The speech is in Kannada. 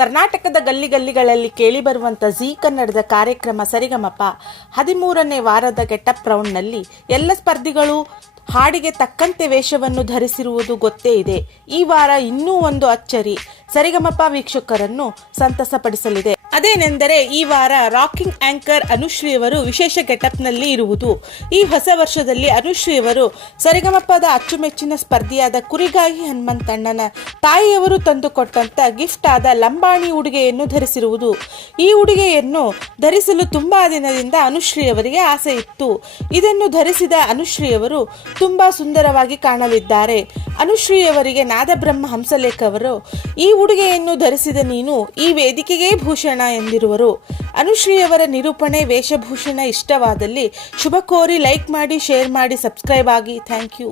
ಕರ್ನಾಟಕದ ಗಲ್ಲಿ ಗಲ್ಲಿಗಳಲ್ಲಿ ಕೇಳಿಬರುವಂಥ ಝೀ ಕನ್ನಡದ ಕಾರ್ಯಕ್ರಮ ಸರಿಗಮಪ. ಹದಿಮೂರನೇ ವಾರದ ಗೆಟಪ್ ರೌಂಡ್ನಲ್ಲಿ ಎಲ್ಲ ಸ್ಪರ್ಧಿಗಳು ಹಾಡಿಗೆ ತಕ್ಕಂತೆ ವೇಷವನ್ನು ಧರಿಸಿರುವುದು ಗೊತ್ತೇ ಇದೆ. ಈ ವಾರ ಇನ್ನೂ ಒಂದು ಅಚ್ಚರಿ. ಸರಿಗಮಪ ವೀಕ್ಷಕರನ್ನು ಸಂತಸಪಡಿಸಲಿದೆ. ಅದೇನೆಂದರೆ ಈ ವಾರ ರಾಕಿಂಗ್ ಆಂಕರ್ ಅನುಶ್ರೀಯವರು ವಿಶೇಷ ಗೆಟಪ್ನಲ್ಲಿ ಇರುವುದು. ಈ ಹೊಸ ವರ್ಷದಲ್ಲಿ ಅನುಶ್ರೀ ಅವರು ಸರಿಗಮಪ್ಪದ ಅಚ್ಚುಮೆಚ್ಚಿನ ಸ್ಪರ್ಧಿಯಾದ ಕುರಿಗಾಯಿ ಹನುಮಂತಣ್ಣನ ತಾಯಿಯವರು ತಂದುಕೊಟ್ಟಂತ ಗಿಫ್ಟ್ ಆದ ಲಂಬಾಣಿ ಉಡುಗೆಯನ್ನು ಧರಿಸಿರುವುದು. ಈ ಉಡುಗೆಯನ್ನು ಧರಿಸಲು ತುಂಬಾ ದಿನದಿಂದ ಅನುಶ್ರೀ ಅವರಿಗೆ ಆಸೆ ಇತ್ತು. ಇದನ್ನು ಧರಿಸಿದ ಅನುಶ್ರೀಯವರು ತುಂಬ ಸುಂದರವಾಗಿ ಕಾಣಲಿದ್ದಾರೆ. ಅನುಶ್ರೀಯವರಿಗೆ ನಾದಬ್ರಹ್ಮ ಹಂಸಲೇಖ ಅವರು, ಈ ಉಡುಗೆಯನ್ನು ಧರಿಸಿದ ನೀನು ಈ ವೇದಿಕೆಗೆ ಭೂಷಣ ಎಂದಿರುವರು. ಅನುಶ್ರೀಯವರ ನಿರೂಪಣೆ ವೇಷಭೂಷಣ ಇಷ್ಟವಾದಲ್ಲಿ ಶುಭ ಕೋರಿ ಲೈಕ್ ಮಾಡಿ, ಶೇರ್ ಮಾಡಿ, ಸಬ್ಸ್ಕ್ರೈಬ್ ಆಗಿ. Thank you.